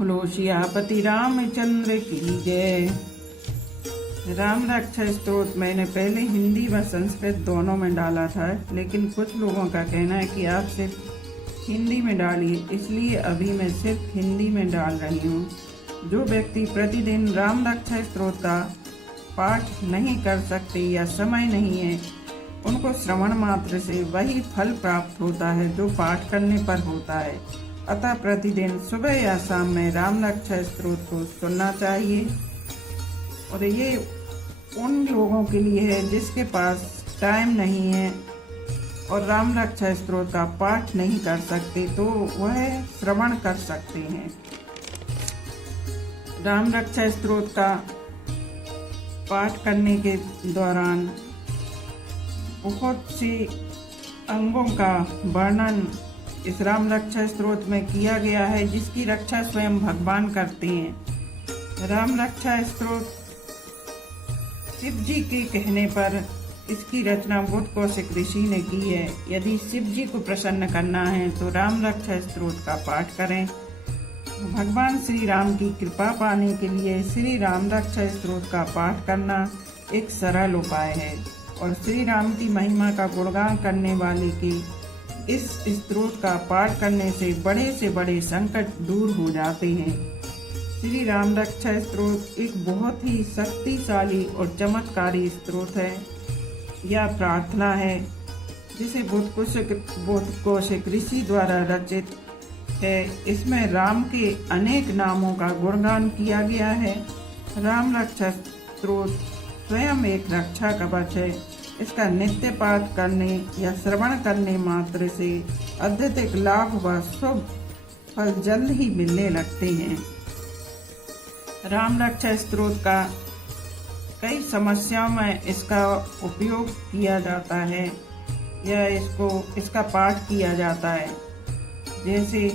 बोलो सियापति रामचंद्र की जय। राम रक्षा स्तोत्र मैंने पहले हिंदी व संस्कृत दोनों में डाला था, लेकिन कुछ लोगों का कहना है कि आप सिर्फ हिंदी में डालिए, इसलिए अभी मैं सिर्फ हिंदी में डाल रही हूँ। जो व्यक्ति प्रतिदिन राम रक्षा स्तोत्र का पाठ नहीं कर सकते या समय नहीं है, उनको श्रवण मात्र से वही फल प्राप्त होता है जो पाठ करने पर होता है। अतः प्रतिदिन सुबह या शाम में राम रक्षा स्तोत्र को सुनना चाहिए। और ये उन लोगों के लिए है जिसके पास टाइम नहीं है और राम रक्षा स्तोत्र का पाठ नहीं कर सकते, तो वह श्रवण कर सकते हैं। राम रक्षा स्तोत्र का पाठ करने के दौरान बहुत से अंगों का वर्णन इस राम रक्षा स्तोत्र में किया गया है, जिसकी रक्षा स्वयं भगवान करते हैं। राम रक्षा स्तोत्र शिव जी के कहने पर इसकी रचना बुद्ध कौशिक ऋषि ने की है। यदि शिव जी को प्रसन्न करना है तो राम रक्षा स्तोत्र का पाठ करें। भगवान श्री राम की कृपा पाने के लिए श्री राम रक्षा स्तोत्र का पाठ करना एक सरल उपाय है और श्री राम की महिमा का गुणगान करने वाले की इस स्तोत्र का पाठ करने से बड़े संकट दूर हो जाते हैं। श्री राम रक्षा स्तोत्र एक बहुत ही शक्तिशाली और चमत्कारी स्तोत्र है। यह प्रार्थना है जिसे बुद्ध कौशिक ऋषि द्वारा रचित है। इसमें राम के अनेक नामों का गुणगान किया गया है। राम रक्षा स्तोत्र स्वयं एक रक्षा कवच है। इसका नित्य पाठ करने या श्रवण करने मात्र से अत्यधिक लाभ व शुभ फल जल्द ही मिलने लगते हैं। राम रक्षा स्तोत्र का कई समस्याओं में इसका उपयोग किया जाता है या इसका पाठ किया जाता है, जैसे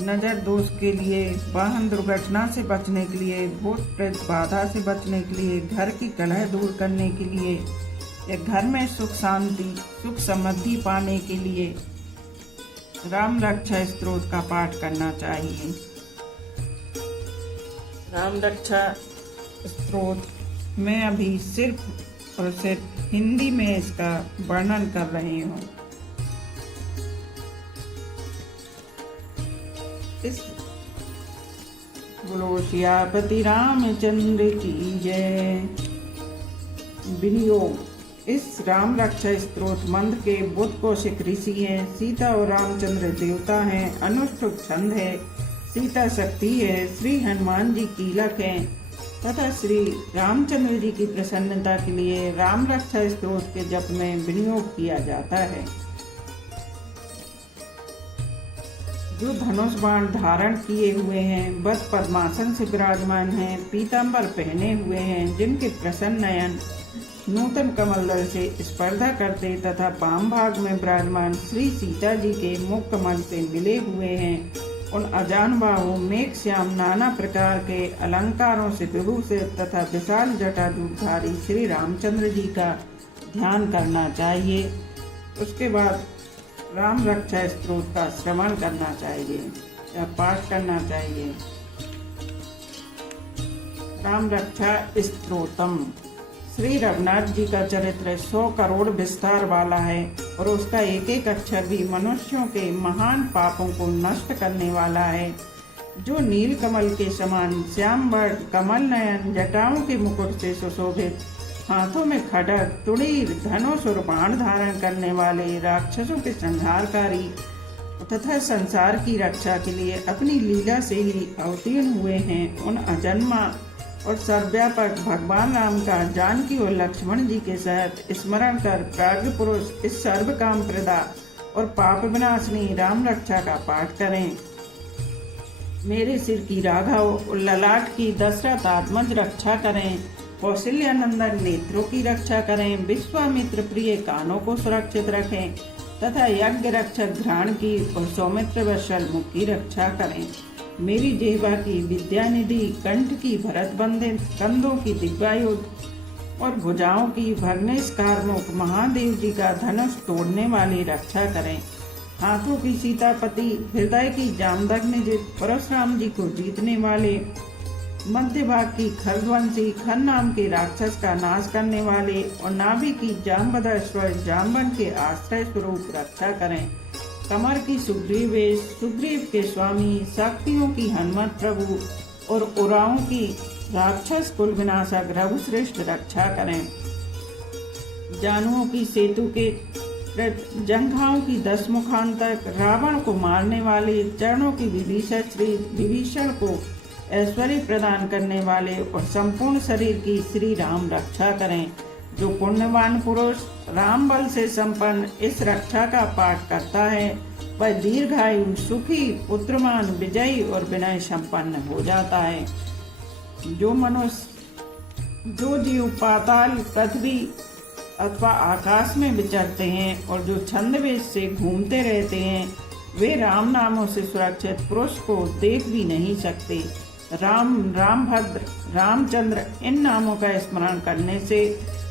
नज़र दोष के लिए, वाहन दुर्घटना से बचने के लिए, भूत प्रेत बाधा से बचने के लिए, घर की कलह दूर करने के लिए या घर में सुख शांति सुख समृद्धि पाने के लिए राम रक्षा स्तोत्र का पाठ करना चाहिए। राम रक्षा स्तोत्र मैं अभी सिर्फ और सिर्फ हिंदी में इसका वर्णन कर रही हूँ। बोलो सियापति रामचंद्र की जय। विनियोग। इस राम रक्षा स्तोत्र मंत्र के बुद्ध कौशिक ऋषि हैं, सीता और रामचंद्र देवता हैं, अनुष्ठुप छंद है, सीता शक्ति है, श्री हनुमान जी कीलक हैं तथा श्री रामचंद्र जी की प्रसन्नता के लिए राम रक्षा स्तोत्र के जप में विनियोग किया जाता है। जो धनुष बाण धारण किए हुए हैं, वट पद्मासन से विराजमान हैं, पीताम्बर पहने हुए हैं, जिनके प्रसन्न नयन नूतन कमल दल से स्पर्धा करते तथा वाम भाग में विराजमान श्री सीता जी के मुख कमल से मिले हुए हैं, उन अजान बाहु मेघ श्याम नाना प्रकार के अलंकारों से विभूषित तथा विशाल जटाजूटधारी श्री रामचंद्र जी का ध्यान करना चाहिए। उसके बाद राम रक्षा स्तोत्र का श्रवण करना चाहिए या पाठ करना चाहिए। राम रक्षा स्तोत्रम। श्री रघुनाथ जी का चरित्र 100 करोड़ विस्तार वाला है और उसका एक एक अक्षर भी मनुष्यों के महान पापों को नष्ट करने वाला है। जो नील कमल के समान श्याम वर्ण कमल नयन जटाओं के मुकुट से सुशोभित, हाथों में खड्ग तुड़ीर धनुष और बाण धारण करने वाले, राक्षसों के संहारकारी तथा संसार की रक्षा के लिए अपनी लीला से ही अवतीर्ण हुए हैं, उन अजन्मा और सर्वव्यापक भगवान राम का जानकी और लक्ष्मण जी के साथ स्मरण कर प्राज्ञ पुरुष इस सर्व काम प्रदा और पाप विनाशनी राम रक्षा का पाठ करें। मेरे सिर की राघव और ललाट की दशरथ आत्मज रक्षा करें, कौशल्यानंदन नेत्रों की रक्षा करें, विश्वामित्र प्रिय कानों को सुरक्षित रखें तथा यज्ञ रक्षक घ्राण की और सौमित्र वत्सल मुख की रक्षा करें। मेरी जिह्वा की विद्यानिधि, कंठ की भरत बंधित, कंधों की दिव्यायुध और भुजाओं की भग्नेश कारमुख महादेव जी का धनुष तोड़ने वाली रक्षा करें। हाथों की सीतापति, हृदय की जामदग्नि जित, परशुराम जी को जीतने वाले, मध्य भाग की खरध्वंसी, खर नाम के राक्षस का नाश करने वाले और नाभि की जाम्बवद जाम्बन के आश्रय स्वरूप रक्षा करें। कमर की सुग्रीवेश, सुग्रीव के स्वामी, शक्तियों की हनुमत प्रभु और उराओं की राक्षस कुल विनाशक रघुश्रेष्ठ रक्षा करें। जानुओं की सेतु के जंघाओं की 10 मुखांतक, रावण को मारने वाले, चरणों की विभीषण श्री विभीषण को ऐश्वर्य प्रदान करने वाले और संपूर्ण शरीर की श्री राम रक्षा करें। जो पुण्यवान पुरुष राम बल से संपन्न इस रक्षा का पाठ करता है वह दीर्घायु, सुखी, पुत्रमान, विजयी और विनय संपन्न हो जाता है। जो जीव पाताल, पृथ्वी अथवा आकाश में विचरते हैं और जो छंदवेश से घूमते रहते हैं वे राम नामों से सुरक्षित पुरुष को देख भी नहीं सकते। राम, रामभद्र, रामचंद्र इन नामों का स्मरण करने से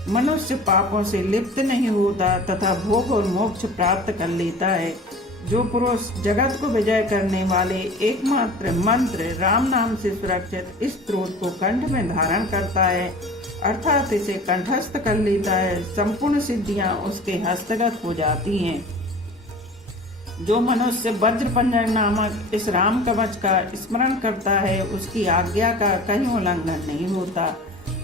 मनुष्य पापों से लिप्त नहीं होता तथा भोग और मोक्ष प्राप्त कर लेता है। जो पुरुष जगत को विजय करने वाले एकमात्र मंत्र राम नाम से सुरक्षित इस स्त्रोत को कंठ में धारण करता है अर्थात इसे कंठस्थ कर लेता है, संपूर्ण सिद्धियां उसके हस्तगत हो जाती हैं। जो मनुष्य वज्रपंजर नामक इस राम कवच का स्मरण करता है उसकी आज्ञा का कहीं उल्लंघन नहीं होता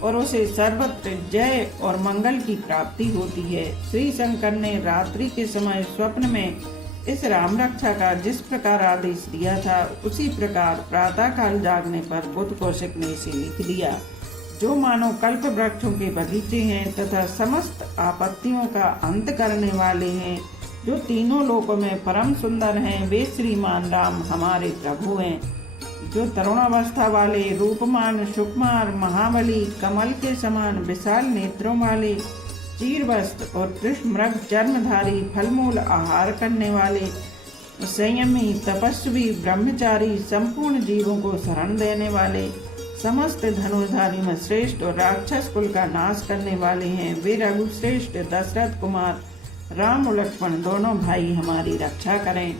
और उसे सर्वत्र जय और मंगल की प्राप्ति होती है। श्री शंकर ने रात्रि के समय स्वप्न में इस राम रक्षा का जिस प्रकार आदेश दिया था उसी प्रकार प्रातः काल जागने पर बुद्ध कौशिक ने इसे लिख दिया। जो मानो कल्प वृक्षों के बगीचे हैं तथा समस्त आपत्तियों का अंत करने वाले हैं, जो तीनों लोकों में परम सुंदर हैं, वे श्रीमान राम हमारे प्रभु हैं। जो तरुणावस्था वाले, रूपमान, सुकुमार, महाबली, कमल के समान विशाल नेत्रों वाले, चीरवस्त्र और कृष्ण मृग चर्मधारी, फलमूल आहार करने वाले, संयमी, तपस्वी, ब्रह्मचारी, संपूर्ण जीवों को शरण देने वाले, समस्त धनुर्धारी में श्रेष्ठ और राक्षस कुल का नाश करने वाले हैं, वे रघुश्रेष्ठ दशरथ कुमार राम और लक्ष्मण दोनों भाई हमारी रक्षा करें।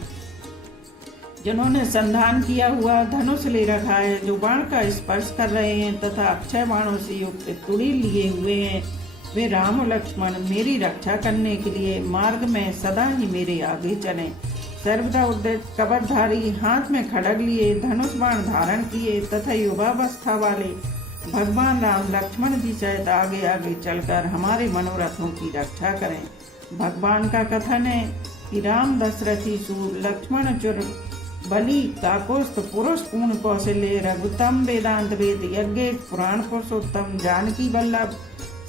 जिन्होंने संधान किया हुआ धनुष ले रखा है, जो बाण का स्पर्श कर रहे हैं तथा अक्षय बाणों से युक्त तुड़ी लिए हुए हैं, वे राम और लक्ष्मण मेरी रक्षा करने के लिए मार्ग में सदा ही मेरे आगे चलें। सर्वदा उद्यत कवचधारी, हाथ में खड्ग लिए, धनुष बाण धारण किए तथा युवावस्था वाले भगवान राम लक्ष्मण जी सहित आगे आगे चलकर हमारे मनोरथों की रक्षा करें। भगवान का कथन है कि राम दशरथी सूर, लक्ष्मण चुर, बलि, काकोस्थ, पुरुष पूर्ण कौशल्य, रघुतम वेदांत वेद, यज्ञ पुराण पुरुषोत्तम, जानकी वल्लभ,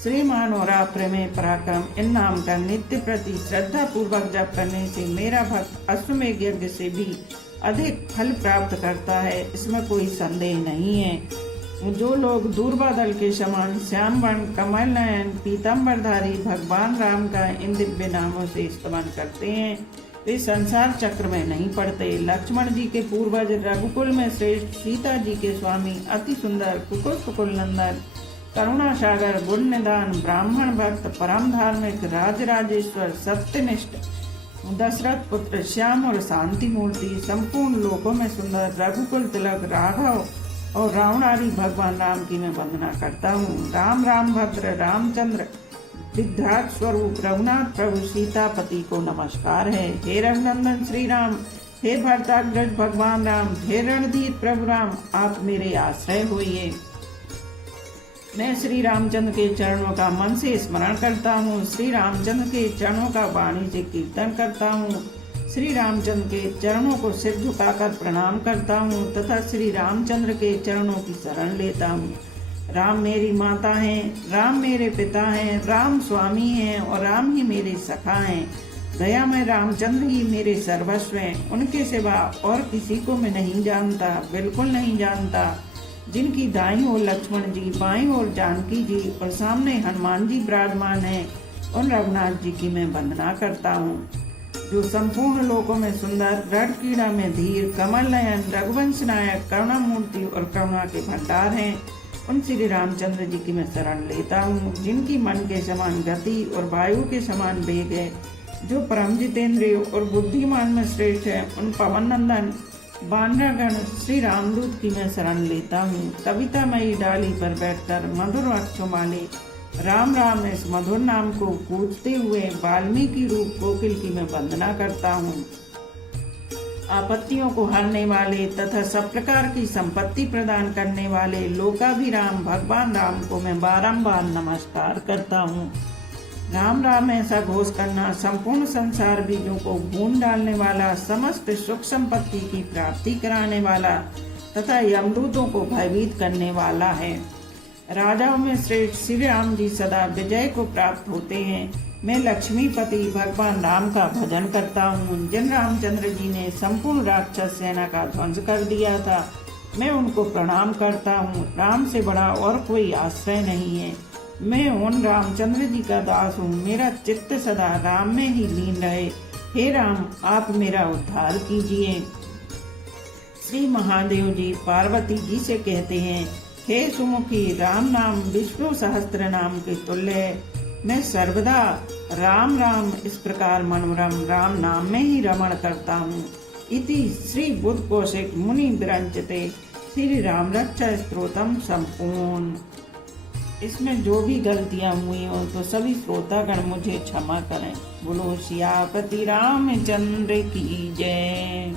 श्रीमान और अप्रमेय पराक्रम इन नाम का नित्य प्रति श्रद्धा पूर्वक जप करने से मेरा भक्त अश्वमेध यज्ञ से भी अधिक फल प्राप्त करता है, इसमें कोई संदेह नहीं है। जो लोग दूरबादल के समान श्याम वर्ण, कमल नयन, पीताम्बरधारी भगवान राम का इन दिव्य नामों से स्तमन करते हैं वे संसार चक्र में नहीं पड़ते। लक्ष्मण जी के पूर्वज, रघुकुल में श्रेष्ठ, सीता जी के स्वामी, अति सुंदर, कुकुल नंदन, करुणा सागर, गुण निदान, ब्राह्मण भक्त, परम धार्मिक, राजराजेश्वर, सत्यनिष्ठ, दशरथ पुत्र, श्याम और शांति मूर्ति, संपूर्ण लोकों में सुंदर, रघुकुल तिलक, राघव और रावणारी भगवान राम की मैं वंदना करता हूँ। राम राम भद्र रामचंद्र विद्राट स्वरूप रघुनाथ प्रभु सीतापति को नमस्कार है। हे रघुनंदन श्री राम, हे भरताग्रज भगवान राम, हे रणधीर प्रभु राम, आप मेरे आश्रय होइए। मैं श्री रामचंद्र के चरणों का मन से स्मरण करता हूँ, श्री रामचंद्र के चरणों का वाणी से कीर्तन करता हूँ, श्री रामचंद्र के चरणों को सिर झुकाकर प्रणाम करता हूँ तथा श्री रामचंद्र के चरणों की शरण लेता हूँ। राम मेरी माता हैं, राम मेरे पिता हैं, राम स्वामी हैं और राम ही मेरे सखा हैं। दया में रामचंद्र ही मेरे सर्वस्व हैं, उनके सिवा और किसी को मैं नहीं जानता, बिल्कुल नहीं जानता। जिनकी दाईं ओर लक्ष्मण जी, बाईं ओर जानकी जी और सामने हनुमान जी विराजमान हैं, उन रघुनाथ जी की मैं वंदना करता हूँ। जो संपूर्ण लोकों में सुंदर, रण क्रीड़ा में धीर, कमल नयन, रघुवंश नायक, करुणा मूर्ति और करुणा के भंडार हैं, उन श्री रामचंद्र जी की मैं शरण लेता हूँ। जिनकी मन के समान गति और वायु के समान वेग है, जो परम जितेंद्रिय और बुद्धिमान में श्रेष्ठ है, उन पवन नंदन वानरगण श्री रामदूत की मैं शरण लेता हूँ। कवितामयी डाली पर बैठकर मधुर अक्षों वाले राम राम इस मधुर नाम को पूजते हुए वाल्मीकि रूप कोकिल की मैं वंदना करता हूँ। आपत्तियों को हरने वाले तथा सब प्रकार की संपत्ति प्रदान करने वाले लोकाभिराम भगवान राम को मैं बारंबार नमस्कार करता हूँ। राम राम ऐसा घोष करना संपूर्ण संसार बीजों को भून डालने वाला, समस्त सुख संपत्ति की प्राप्ति कराने वाला तथा यमदूतों को भयभीत करने वाला है। राजाओं में श्रेष्ठ श्री राम जी सदा विजय को प्राप्त होते हैं। मैं लक्ष्मीपति भगवान राम का भजन करता हूँ। जिन रामचंद्र जी ने संपूर्ण राक्षस सेना का ध्वंस कर दिया था, मैं उनको प्रणाम करता हूँ। राम से बड़ा और कोई आश्रय नहीं है। मैं उन रामचंद्र जी का दास हूँ। मेरा चित्त सदा राम में ही लीन रहे। हे राम, आप मेरा उद्धार कीजिए। श्री महादेव जी पार्वती जी से कहते हैं, हे सुमुखी, राम नाम विष्णु सहस्त्र नाम के तुल्य है। मैं सर्वदा राम राम इस प्रकार मनोरम राम नाम में ही रमण करता हूँ। इति श्री बुद्ध कौशिक मुनि विरंचते श्री राम रक्षा स्तोत्रम संपूर्ण। इसमें जो भी गलतियां हुई हो तो सभी श्रोतागण मुझे क्षमा करें। बोलो सियापति रामचंद्र की जय।